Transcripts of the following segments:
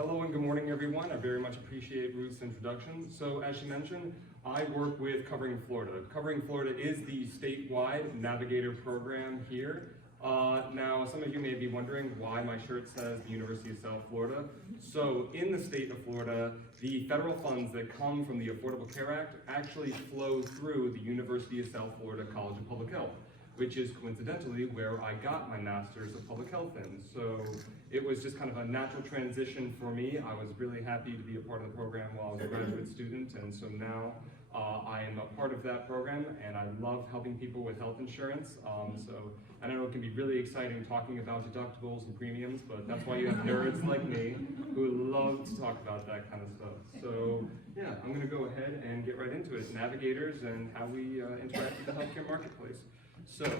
Hello and good morning, everyone. I very much appreciate Ruth's introduction. So, as she mentioned, I work with Covering Florida. Covering Florida is the statewide Navigator program here. Now, some of you may be wondering why my shirt says the University of South Florida. So, in the state of Florida, the federal funds that come from the Affordable Care Act actually flow through the University of South Florida College of Public Health, which is coincidentally where I got my Master's of Public Health in. So it was just kind of a natural transition for me. I was really happy to be a part of the program while I was a graduate student, and so now I am a part of that program, and I love helping people with health insurance. I know it can be really exciting talking about deductibles and premiums, but that's why you have nerds like me who love to talk about that kind of stuff. So yeah, I'm gonna go ahead and get right into it. Navigators and how we interact with the healthcare marketplace. So,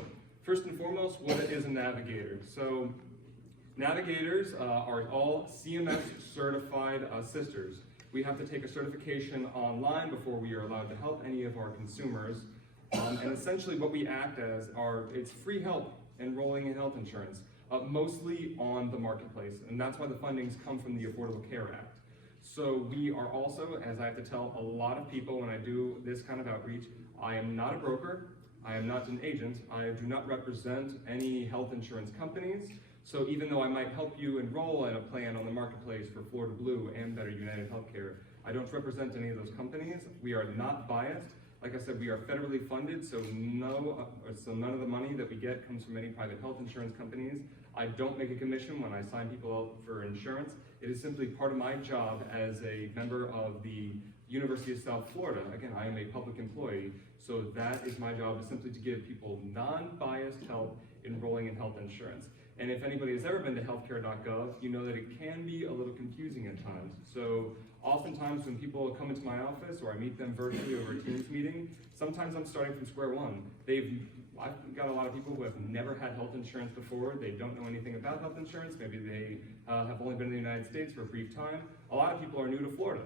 first and foremost, what is a navigator? So, navigators are all CMS certified sisters. We have to take a certification online before we are allowed to help any of our consumers. And essentially what we act as it's free help enrolling in health insurance, mostly on the marketplace. And that's why the fundings come from the Affordable Care Act. So we are also, as I have to tell a lot of people when I do this kind of outreach, I am not a broker. I am not an agent. I do not represent any health insurance companies. So even though I might help you enroll in a plan on the marketplace for Florida Blue and Better United Healthcare, I don't represent any of those companies. We are not biased. Like I said, we are federally funded, so none of the money that we get comes from any private health insurance companies. I don't make a commission when I sign people up for insurance. It is simply part of my job as a member of the University of South Florida. Again, I am a public employee, so that is my job, is simply to give people non-biased help enrolling in health insurance. And if anybody has ever been to healthcare.gov, you know that it can be a little confusing at times. So oftentimes when people come into my office or I meet them virtually over a Teams meeting, sometimes I'm starting from square one. I've got a lot of people who have never had health insurance before. They don't know anything about health insurance. Maybe they have only been in the United States for a brief time. A lot of people are new to Florida.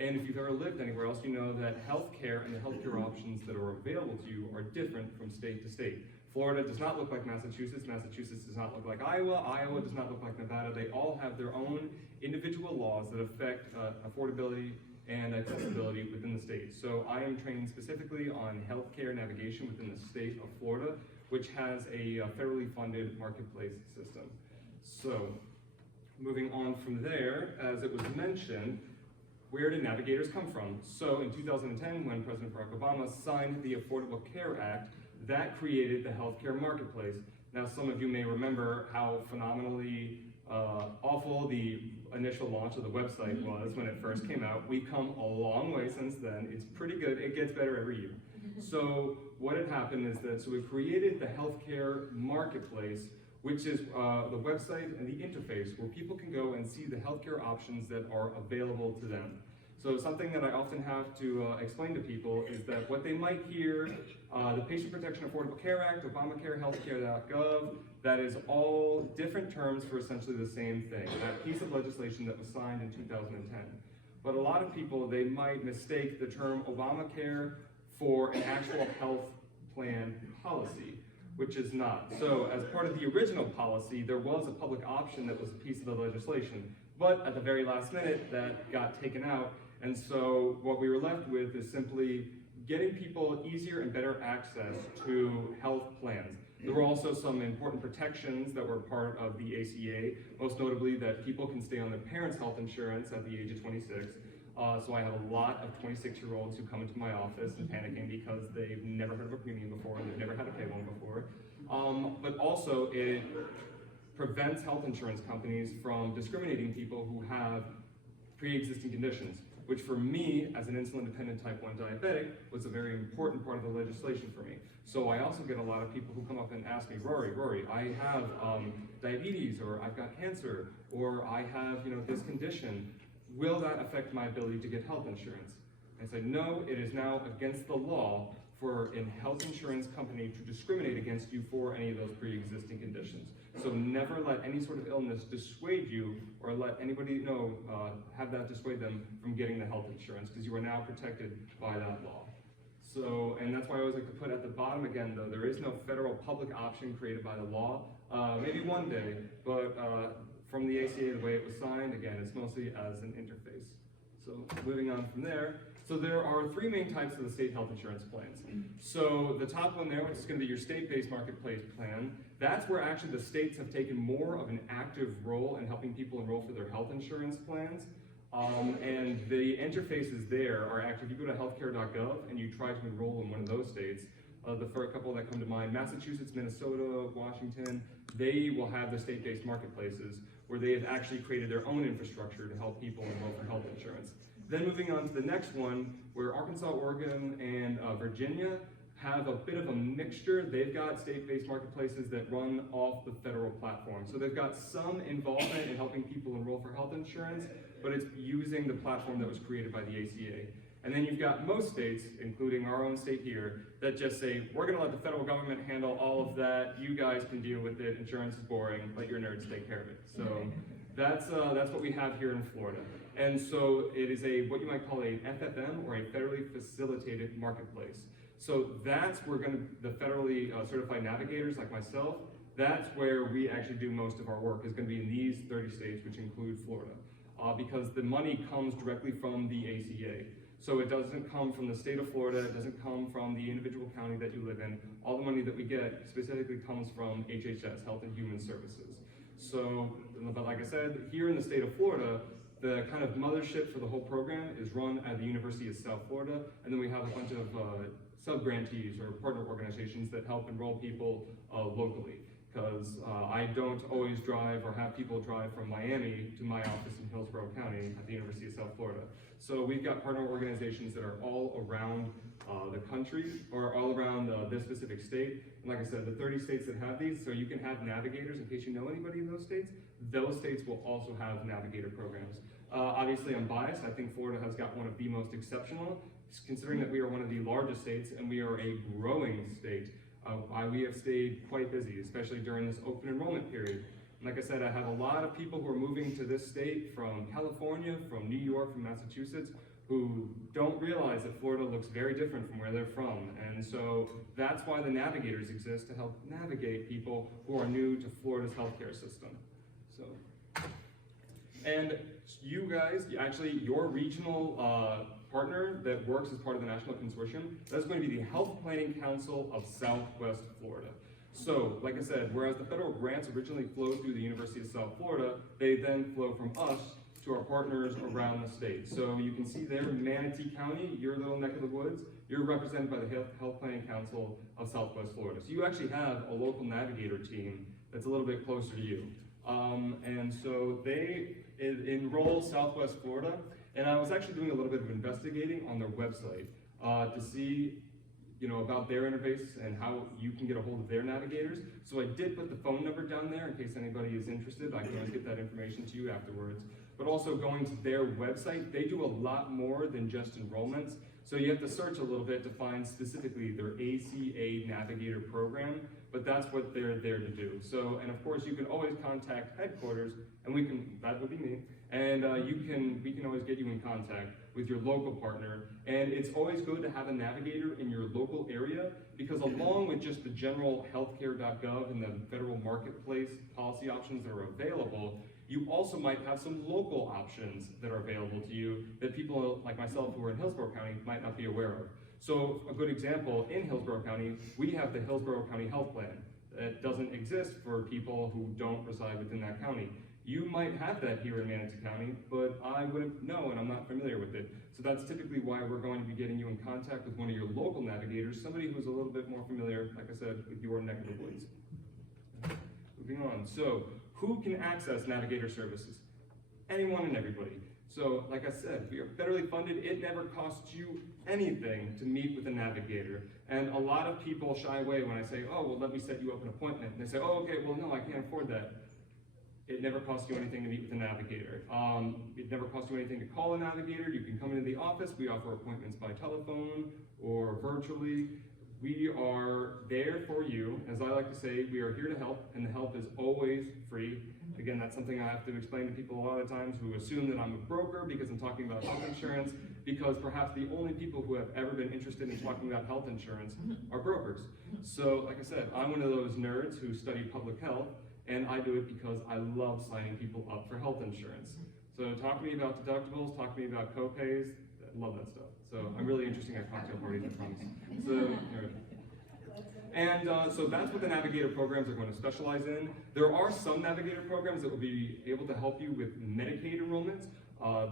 And if you've ever lived anywhere else, you know that healthcare and the healthcare options that are available to you are different from state to state. Florida does not look like Massachusetts. Massachusetts does not look like Iowa. Iowa does not look like Nevada. They all have their own individual laws that affect affordability and accessibility within the state. So I am trained specifically on healthcare navigation within the state of Florida, which has a federally funded marketplace system. So moving on from there, as it was mentioned, where did navigators come from? So in 2010, when President Barack Obama signed the Affordable Care Act, that created the healthcare marketplace. Now, some of you may remember how phenomenally awful the initial launch of the website was when it first came out. We've come a long way since then. It's pretty good. It gets better every year. So what had happened is that, so we created the healthcare marketplace, which is the website and the interface where people can go and see the healthcare options that are available to them. So something that I often have to explain to people is that what they might hear, the Patient Protection Affordable Care Act, Obamacare, healthcare.gov, that is all different terms for essentially the same thing, that piece of legislation that was signed in 2010. But a lot of people, they might mistake the term Obamacare for an actual health plan policy, which is not. So as part of the original policy, there was a public option that was a piece of the legislation, but at the very last minute, that got taken out. And so what we were left with is simply getting people easier and better access to health plans. There were also some important protections that were part of the ACA, most notably that people can stay on their parents' health insurance at the age of 26. So I have a lot of 26-year-olds who come into my office and panicking because they've never heard of a premium before and they've never had to pay one before. But also it prevents health insurance companies from discriminating people who have pre-existing conditions, which for me, as an insulin-dependent type 1 diabetic, was a very important part of the legislation for me. So I also get a lot of people who come up and ask me, Rory, I have diabetes, or I've got cancer, or I have this condition. Will that affect my ability to get health insurance? And I said, no, it is now against the law for a health insurance company to discriminate against you for any of those pre-existing conditions. So never let any sort of illness dissuade you or let anybody have that dissuade them from getting the health insurance, because you are now protected by that law. So, and that's why I always like to put at the bottom again, though, there is no federal public option created by the law. Maybe one day, but from the ACA, the way it was signed. Again, it's mostly as an interface. So moving on from there. So there are three main types of the state health insurance plans. So the top one there, which is going to be your state-based marketplace plan, that's where actually the states have taken more of an active role in helping people enroll for their health insurance plans. And the interfaces there are actually, if you go to healthcare.gov and you try to enroll in one of those states, for a couple that come to mind, Massachusetts, Minnesota, Washington, they will have the state-based marketplaces where they have actually created their own infrastructure to help people enroll for health insurance. Then moving on to the next one, where Arkansas, Oregon, and Virginia have a bit of a mixture. They've got state-based marketplaces that run off the federal platform. So they've got some involvement in helping people enroll for health insurance, but it's using the platform that was created by the ACA. And then you've got most states, including our own state here, that just say, we're gonna let the federal government handle all of that, you guys can deal with it, insurance is boring, let your nerds take care of it. So that's what we have here in Florida. And so it is what you might call a FFM, or a federally facilitated marketplace. So that's where the federally certified navigators like myself, that's where we actually do most of our work, is gonna be in these 30 states, which include Florida. Because the money comes directly from the ACA. So it doesn't come from the state of Florida, it doesn't come from the individual county that you live in. All the money that we get specifically comes from HHS, Health and Human Services. So, but like I said, here in the state of Florida, the kind of mothership for the whole program is run at the University of South Florida, and then we have a bunch of sub-grantees or partner organizations that help enroll people locally. Because I don't always drive or have people drive from Miami to my office in Hillsborough County at the University of South Florida. So we've got partner organizations that are all around the country, or all around this specific state. And like I said, the 30 states that have these, so you can have navigators in case you know anybody in those states will also have navigator programs. Obviously I'm biased, I think Florida has got one of the most exceptional, considering that we are one of the largest states and we are a growing state. We have stayed quite busy, especially during this open enrollment period. And like I said, I have a lot of people who are moving to this state from California, from New York, from Massachusetts, who don't realize that Florida looks very different from where they're from. And so that's why the navigators exist, to help navigate people who are new to Florida's healthcare system. So, and you guys, actually your regional partner that works as part of the national consortium, that's going to be the Health Planning Council of Southwest Florida. So, like I said, whereas the federal grants originally flowed through the University of South Florida, they then flow from us to our partners around the state. So you can see there, Manatee County, your little neck of the woods, you're represented by the Health Planning Council of Southwest Florida. So you actually have a local navigator team that's a little bit closer to you. And so they enroll Southwest Florida. And I was actually doing a little bit of investigating on their website to see, about their interface and how you can get a hold of their navigators. So I did put the phone number down there in case anybody is interested. I can always get that information to you afterwards. But also going to their website, they do a lot more than just enrollments. So you have to search a little bit to find specifically their ACA Navigator program, but that's what they're there to do. So, and of course you can always contact headquarters, and that would be me, and we can always get you in contact with your local partner. And it's always good to have a navigator in your local area, because along with just the general healthcare.gov and the federal marketplace policy options that are available, you also might have some local options that are available to you that people like myself who are in Hillsborough County might not be aware of. So a good example, in Hillsborough County, we have the Hillsborough County Health Plan. That doesn't exist for people who don't reside within that county. You might have that here in Manatee County, but I wouldn't know and I'm not familiar with it. So that's typically why we're going to be getting you in contact with one of your local navigators, somebody who's a little bit more familiar, like I said, with your neck of the woods. Moving on, so who can access navigator services? Anyone and everybody. So like I said, we are federally funded. It never costs you anything to meet with a navigator. And a lot of people shy away when I say, oh, well, let me set you up an appointment. And they say, oh, okay, well, no, I can't afford that. It never costs you anything to meet with a navigator. It never costs you anything to call a navigator. You can come into the office. We offer appointments by telephone or virtually. We are there for you. As I like to say, we are here to help, and the help is always free. Again, that's something I have to explain to people a lot of times who assume that I'm a broker because I'm talking about health insurance, because perhaps the only people who have ever been interested in talking about health insurance are brokers. So, like I said, I'm one of those nerds who studied public health, and I do it because I love signing people up for health insurance. So talk to me about deductibles, talk to me about co-pays, I love that stuff. So I'm really interesting at cocktail parties, I promise. So that's what the Navigator programs are going to specialize in. There are some Navigator programs that will be able to help you with Medicaid enrollments.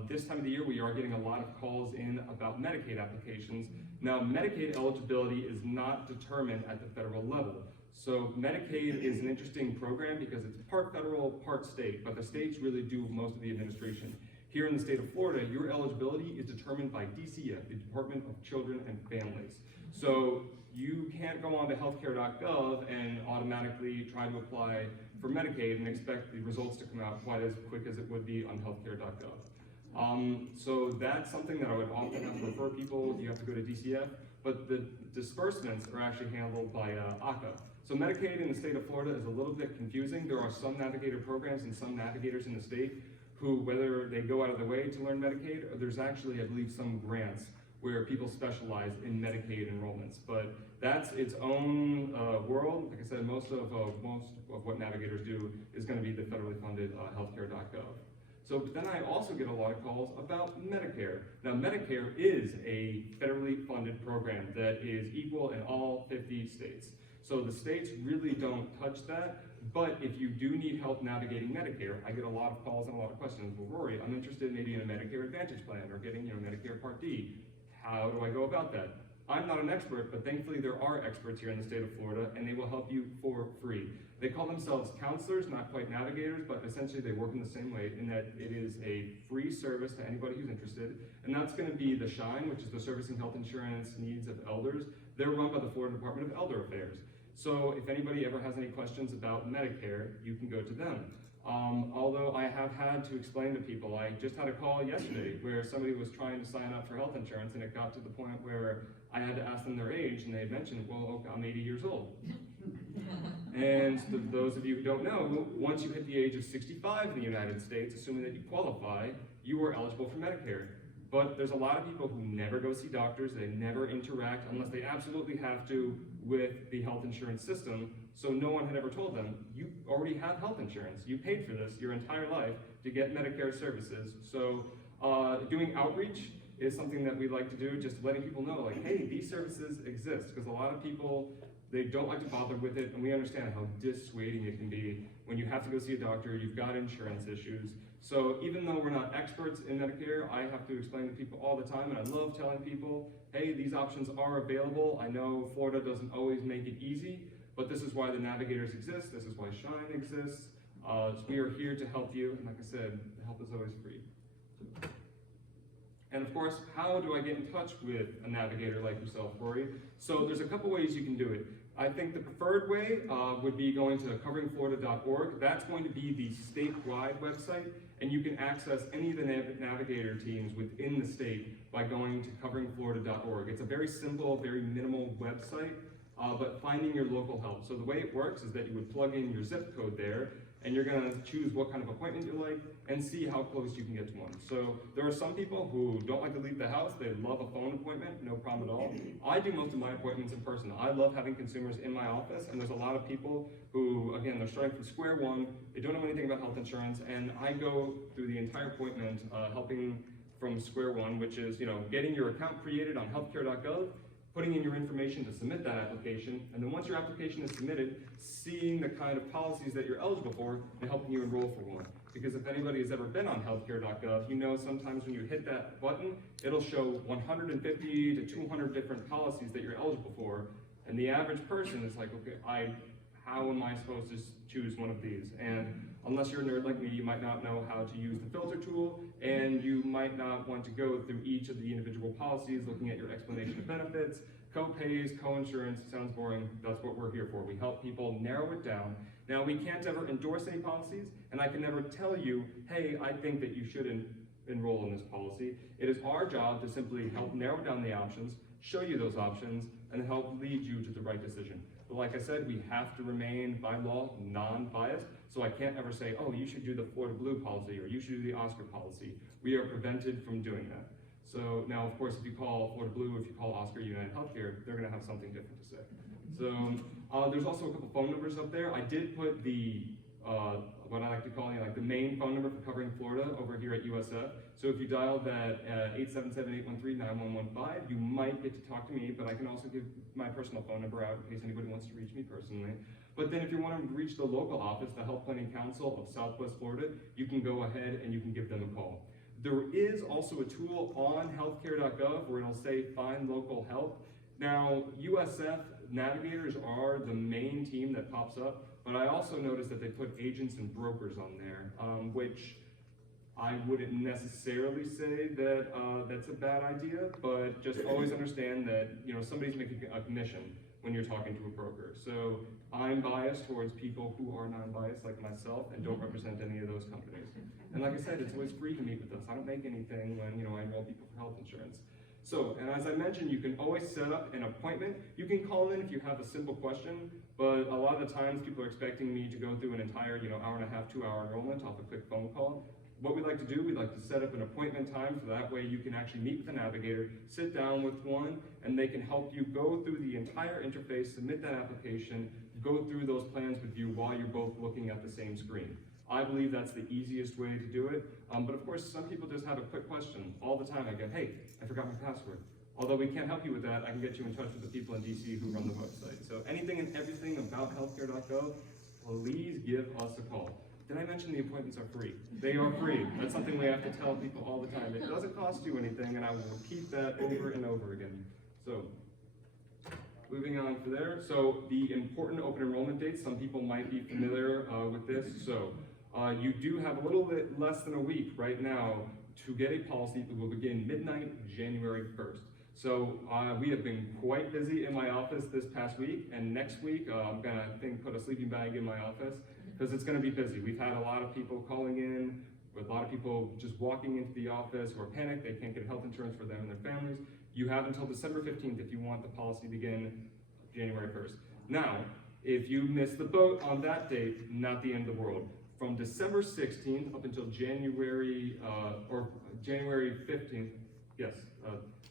This time of the year, we are getting a lot of calls in about Medicaid applications. Now, Medicaid eligibility is not determined at the federal level. So Medicaid is an interesting program because it's part federal, part state, but the states really do most of the administration. Here in the state of Florida, your eligibility is determined by DCF, the Department of Children and Families. So you can't go on to healthcare.gov and automatically try to apply for Medicaid and expect the results to come out quite as quick as it would be on healthcare.gov. So that's something that I would often have to refer people. You have to go to DCF, but the disbursements are actually handled by ACA. So Medicaid in the state of Florida is a little bit confusing. There are some Navigator programs and some Navigators in the state who, whether they go out of their way to learn Medicaid, or there's actually, I believe, some grants where people specialize in Medicaid enrollments. But that's its own world. Like I said, most of what Navigators do is going to be the federally funded healthcare.gov. So but then I also get a lot of calls about Medicare. Now Medicare is a federally funded program that is equal in all 50 states. So the states really don't touch that, but if you do need help navigating Medicare, I get a lot of calls and a lot of questions. Well, Rory, I'm interested maybe in a Medicare Advantage plan or getting Medicare Part D. How do I go about that? I'm not an expert, but thankfully there are experts here in the state of Florida, and they will help you for free. They call themselves counselors, not quite navigators, but essentially they work in the same way in that it is a free service to anybody who's interested, and that's going to be the SHINE, which is the Servicing Health Insurance Needs of Elders. They're run by the Florida Department of Elder Affairs. So if anybody ever has any questions about Medicare, you can go to them. Although I have had to explain to people, I just had a call yesterday where somebody was trying to sign up for health insurance, and it got to the point where I had to ask them their age, and they had mentioned, well, I'm 80 years old. And to those of you who don't know, once you hit the age of 65 in the United States, assuming that you qualify, you are eligible for Medicare. But there's a lot of people who never go see doctors, they never interact unless they absolutely have to with the health insurance system. So no one had ever told them, you already have health insurance. You paid for this your entire life to get Medicare services. So doing outreach is something that we like to do, just letting people know, like, hey, these services exist. Because a lot of people, they don't like to bother with it, and we understand how dissuading it can be when you have to go see a doctor, you've got insurance issues. So even though we're not experts in Medicare, I have to explain to people all the time, and I love telling people, hey, these options are available. I know Florida doesn't always make it easy, but this is why the Navigators exist. This is why SHINE exists. So we are here to help you, and like I said, the help is always free. And of course, how do I get in touch with a Navigator like yourself, Rory? So there's a couple ways you can do it. I think the preferred way would be going to coveringflorida.org. That's going to be the statewide website, and you can access any of the Navigator teams within the state by going to coveringflorida.org. It's a very simple, very minimal website, but finding your local help. So the way it works is that you would plug in your zip code there, and you're going to choose what kind of appointment you like and see how close you can get to one. So there are some people who don't like to leave the house. They love a phone appointment, no problem at all. I do most of my appointments in person. I love having consumers in my office, and there's a lot of people who, again, they're starting from square one. They don't know anything about health insurance, and I go through the entire appointment helping from square one, which is, getting your account created on healthcare.gov, putting in your information to submit that application, and then once your application is submitted, seeing the kind of policies that you're eligible for and helping you enroll for one. Because if anybody has ever been on healthcare.gov, sometimes when you hit that button, it'll show 150 to 200 different policies that you're eligible for, and the average person is like, okay, how am I supposed to choose one of these? And unless you're a nerd like me, you might not know how to use the filter tool, and you might not want to go through each of the individual policies, looking at your explanation of benefits, co-pays, co-insurance. Sounds boring. That's what we're here for. We help people narrow it down. Now, we can't ever endorse any policies, and I can never tell you, hey, I think that you should enroll in this policy. It is our job to simply help narrow down the options, show you those options, and help lead you to the right decision. But like I said, we have to remain, by law, non-biased, so I can't ever say, oh, you should do the Florida Blue policy, or you should do the Oscar policy. We are prevented from doing that. So now, of course, if you call Florida Blue, if you call Oscar United Healthcare, they're going to have something different to say. So there's also a couple phone numbers up there. I did put the what I like to call like the main phone number for covering Florida over here at USF. So if you dial that 877-813-9115, you might get to talk to me, but I can also give my personal phone number out in case anybody wants to reach me personally. But then if you want to reach the local office, the Health Planning Council of Southwest Florida, you can go ahead and you can give them a call. There is also a tool on healthcare.gov where it'll say find local help. Now, USF Navigators are the main team that pops up, but I also noticed that they put agents and brokers on there, which I wouldn't necessarily say that that's a bad idea, but just always understand that somebody's making a commission when you're talking to a broker. So I'm biased towards people who are non-biased like myself and don't represent any of those companies. And like I said, it's always free to meet with us. I don't make anything when I enroll people for health insurance. So, and as I mentioned, you can always set up an appointment. You can call in if you have a simple question, but a lot of the times people are expecting me to go through an entire hour and a half, 2-hour enrollment off a quick phone call. What we like to do, we like to set up an appointment time so that way you can actually meet with the navigator, sit down with one, and they can help you go through the entire interface, submit that application, go through those plans with you while you're both looking at the same screen. I believe that's the easiest way to do it, but of course some people just have a quick question. All the time I get, hey, I forgot my password. Although we can't help you with that, I can get you in touch with the people in DC who run the website. So anything and everything about healthcare.gov, please give us a call. Did I mention the appointments are free? They are free. That's something we have to tell people all the time. It doesn't cost you anything, and I will repeat that over and over again. So, moving on from there. So, the important open enrollment dates, some people might be familiar with this. So, you do have a little bit less than a week right now to get a policy that will begin midnight, January 1st. So we have been quite busy in my office this past week, and next week I'm gonna put a sleeping bag in my office because it's gonna be busy. We've had a lot of people calling in, with a lot of people just walking into the office who are panicked, they can't get health insurance for them and their families. You have until December 15th if you want the policy to begin January 1st. Now, if you miss the boat on that date, not the end of the world. From December 16th up until January 15th, yes,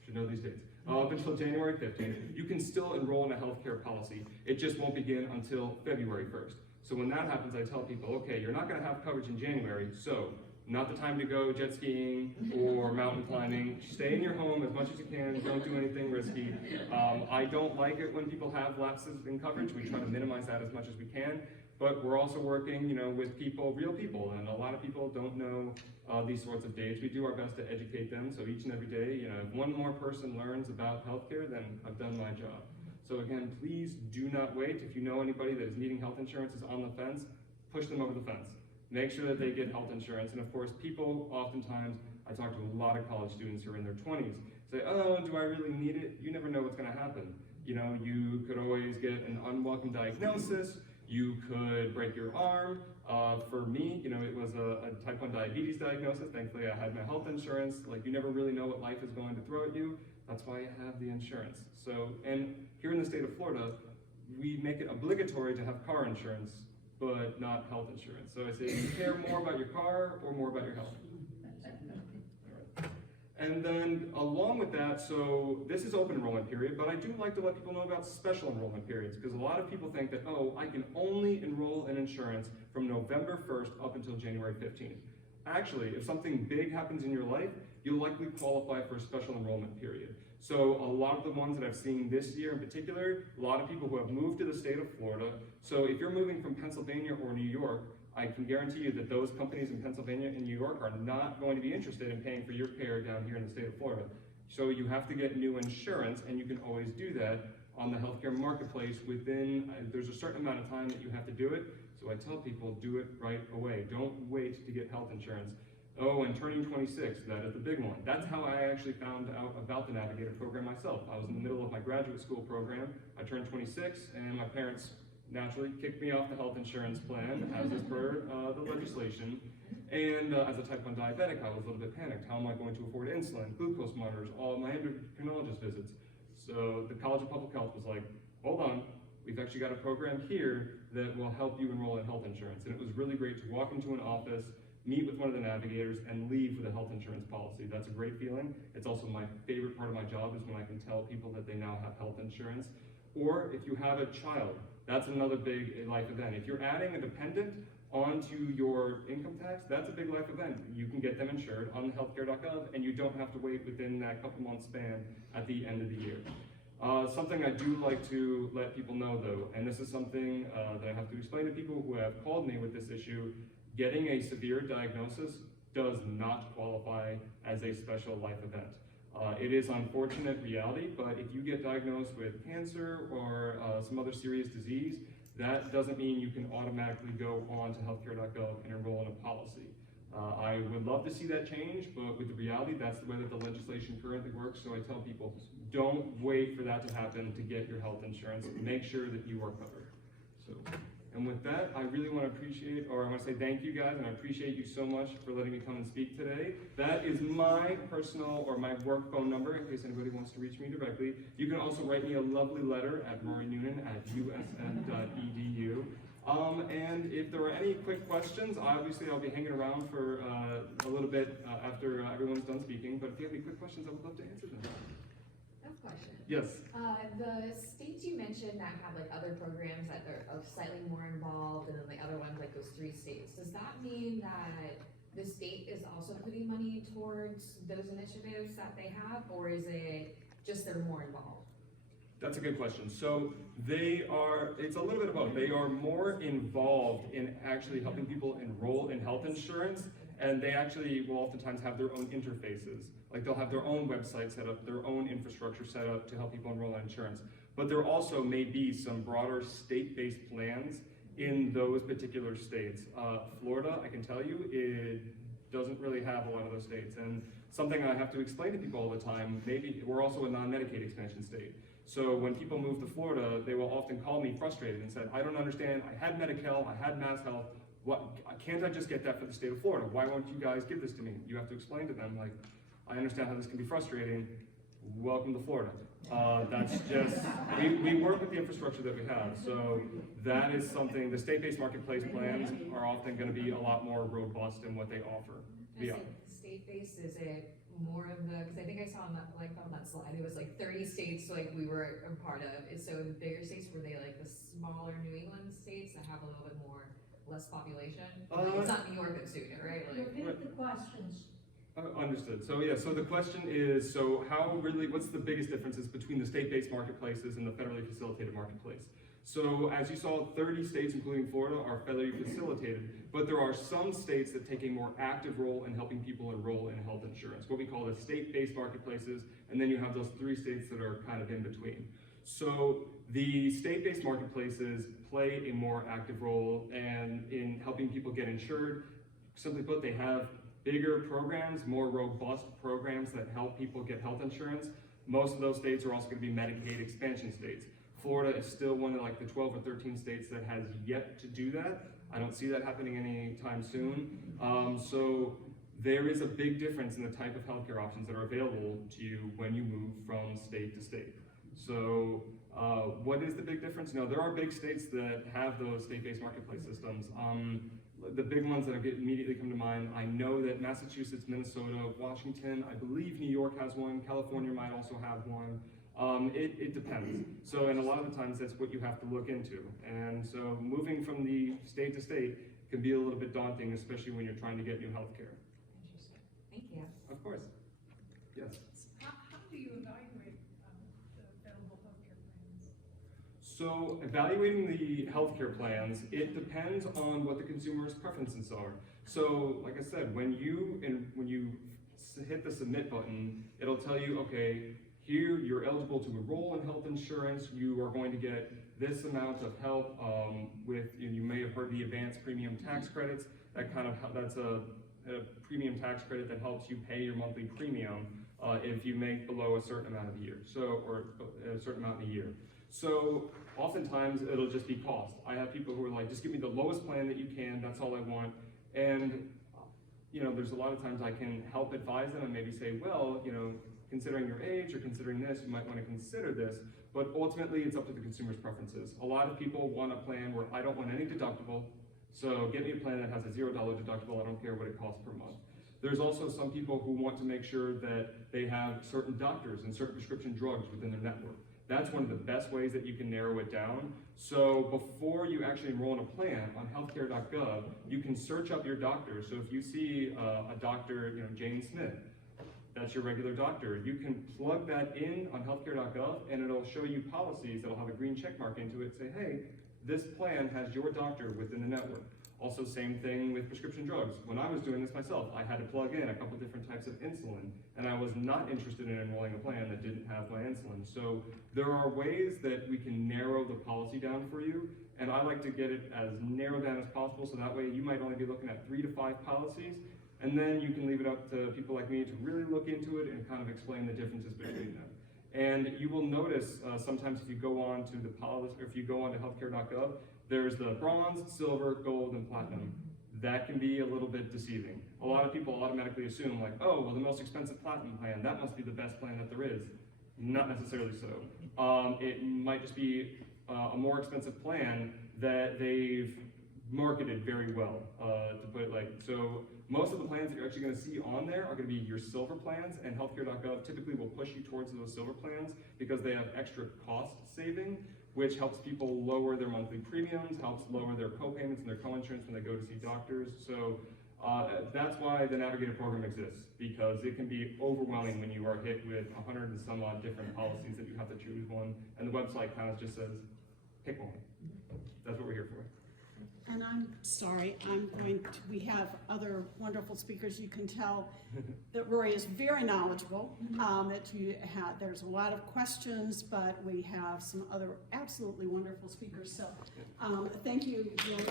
should know these dates, up until January 15th, you can still enroll in a healthcare policy. It just won't begin until February 1st. So when that happens, I tell people, okay, you're not gonna have coverage in January, so not the time to go jet skiing or mountain climbing. Stay in your home as much as you can, don't do anything risky. I don't like it when people have lapses in coverage. We try to minimize that as much as we can. But we're also working, with people, real people, and a lot of people don't know these sorts of dates. We do our best to educate them, so each and every day, if one more person learns about healthcare, then I've done my job. So again, please do not wait. If you know anybody that is needing health insurance, is on the fence, push them over the fence. Make sure that they get health insurance. And of course, people oftentimes, I talk to a lot of college students who are in their 20s, say, oh, do I really need it? You never know what's gonna happen. You could always get an unwelcome diagnosis. You could break your arm. For me, it was a type 1 diabetes diagnosis. Thankfully, I had my health insurance. You never really know what life is going to throw at you. That's why you have the insurance. So, and here in the state of Florida, we make it obligatory to have car insurance, but not health insurance. So I say, do you care more about your car or more about your health? And then along with that, so this is open enrollment period, but I do like to let people know about special enrollment periods because a lot of people think that, oh, I can only enroll in insurance from November 1st up until January 15th. Actually, if something big happens in your life, you'll likely qualify for a special enrollment period. So a lot of the ones that I've seen this year in particular, a lot of people who have moved to the state of Florida. So if you're moving from Pennsylvania or New York, I can guarantee you that those companies in Pennsylvania and New York are not going to be interested in paying for your care down here in the state of Florida. So you have to get new insurance, and you can always do that on the healthcare marketplace within, there's a certain amount of time that you have to do it. So I tell people, do it right away. Don't wait to get health insurance. Oh, and turning 26, that is the big one. That's how I actually found out about the Navigator program myself. I was in the middle of my graduate school program. I turned 26, and my parents naturally kicked me off the health insurance plan, as is per the legislation. And as a type 1 diabetic, I was a little bit panicked. How am I going to afford insulin, glucose monitors, all my endocrinologist visits? So the College of Public Health was like, hold on, we've actually got a program here that will help you enroll in health insurance. And it was really great to walk into an office, meet with one of the navigators, and leave with a health insurance policy. That's a great feeling. It's also my favorite part of my job is when I can tell people that they now have health insurance. Or if you have a child, that's another big life event. If you're adding a dependent onto your income tax, that's a big life event. You can get them insured on healthcare.gov, and you don't have to wait within that couple month span at the end of the year. Something I do like to let people know though, and this is something that I have to explain to people who have called me with this issue, getting a severe diagnosis does not qualify as a special life event. It is unfortunate reality, but if you get diagnosed with cancer or some other serious disease, that doesn't mean you can automatically go on to healthcare.gov and enroll in a policy. I would love to see that change, but with the reality, that's the way that the legislation currently works. So I tell people, don't wait for that to happen to get your health insurance. Make sure that you are covered. So, and with that, I really want to say thank you guys, and I appreciate you so much for letting me come and speak today. That is my personal or my work phone number in case anybody wants to reach me directly. You can also write me a lovely letter at rory.noonan@usn.edu. And if there are any quick questions, obviously I'll be hanging around for a little bit after everyone's done speaking, but if you have any quick questions, I would love to answer them. I have a question. Yes. The states you mentioned that have like other programs that are slightly more involved, and then the other ones, like those 3 states, does that mean that the state is also putting money towards those initiatives that they have, or is it just they're more involved? That's a good question. So it's a little bit of both. They are more involved in actually helping people enroll in health insurance, and they actually will oftentimes have their own interfaces. Like they'll have their own website set up, their own infrastructure set up to help people enroll in insurance. But there also may be some broader state-based plans in those particular states. Florida, I can tell you, it doesn't really have a lot of those states. And something I have to explain to people all the time, maybe we're also a non-Medicaid expansion state. So when people move to Florida, they will often call me frustrated and say, I don't understand, I had Medi-Cal, I had Mass Health, can't I just get that for the state of Florida? Why won't you guys give this to me? You have to explain to them, like, I understand how this can be frustrating, welcome to Florida. That's just, we work with the infrastructure that we have, so that is something, the state-based marketplace plans are often going to be a lot more robust in what they offer. Yeah. State-based, is it more of the, because I think I saw on that, like on that slide, it was like 30 states like we were a part of. So the bigger states, were they like the smaller New England states that have a little bit more, less population? It's not New York that's doing it, right? Like, repeat the questions. Understood. So yeah, so the question is, so what's the biggest differences between the state-based marketplaces and the federally facilitated marketplace? So as you saw, 30 states, including Florida, are federally facilitated, but there are some states that take a more active role in helping people enroll in health insurance, what we call the state-based marketplaces, and then you have those 3 states that are kind of in between. So the state-based marketplaces play a more active role in helping people get insured. Simply put, they have bigger programs, more robust programs that help people get health insurance. Most of those states are also going to be Medicaid expansion states. Florida is still one of like the 12 or 13 states that has yet to do that. I don't see that happening anytime soon. So there is a big difference in the type of healthcare options that are available to you when you move from state to state. So what is the big difference? No, there are big states that have those state-based marketplace systems. The big ones that immediately come to mind, I know that Massachusetts, Minnesota, Washington, I believe New York has one, California might also have one. It depends. So, and a lot of the times that's what you have to look into. And so moving from the state to state can be a little bit daunting, especially when you're trying to get new health care. interesting. Thank you. Of course. Yes. How do you evaluate the available healthcare plans? So evaluating the healthcare plans, it depends on what the consumer's preferences are. So like I said, when you hit the submit button, it'll tell you, okay, here you're eligible to enroll in health insurance. You are going to get this amount of help you may have heard the advanced premium tax credits. That's a premium tax credit that helps you pay your monthly premium if you make below a certain amount of a year. Or a certain amount in a year. So oftentimes it'll just be cost. I have people who are like, just give me the lowest plan that you can, that's all I want. And there's a lot of times I can help advise them and maybe say, well, considering your age or considering this, you might want to consider this, but ultimately it's up to the consumer's preferences. A lot of people want a plan where I don't want any deductible, so get me a plan that has a $0 deductible, I don't care what it costs per month. There's also some people who want to make sure that they have certain doctors and certain prescription drugs within their network. That's one of the best ways that you can narrow it down. So before you actually enroll in a plan on healthcare.gov, you can search up your doctor. So if you see a doctor, Jane Smith, that's your regular doctor. You can plug that in on healthcare.gov and it'll show you policies that'll have a green check mark into it, say, hey, this plan has your doctor within the network. Also, same thing with prescription drugs. When I was doing this myself, I had to plug in a couple different types of insulin, and I was not interested in enrolling a plan that didn't have my insulin. So there are ways that we can narrow the policy down for you, and I like to get it as narrowed down as possible, so that way you might only be looking at 3 to 5 policies, and then you can leave it up to people like me to really look into it and kind of explain the differences between them. And you will notice sometimes if you go on to the policy, or if you go on to healthcare.gov, there's the bronze, silver, gold, and platinum. That can be a little bit deceiving. A lot of people automatically assume like, oh, well, the most expensive platinum plan, that must be the best plan that there is. Not necessarily so. It might just be a more expensive plan that they've marketed very well, to put it like. So most of the plans that you're actually gonna see on there are gonna be your silver plans, and healthcare.gov typically will push you towards those silver plans because they have extra cost saving, which helps people lower their monthly premiums, helps lower their co-payments and their co-insurance when they go to see doctors. So that's why the Navigator program exists, because it can be overwhelming when you are hit with 100 and some odd different policies that you have to choose one, and the website kind of just says, pick one. That's what we're here for. And I'm sorry, we have other wonderful speakers. You can tell that Rory is very knowledgeable, there's a lot of questions, but we have some other absolutely wonderful speakers. So thank you, Rory.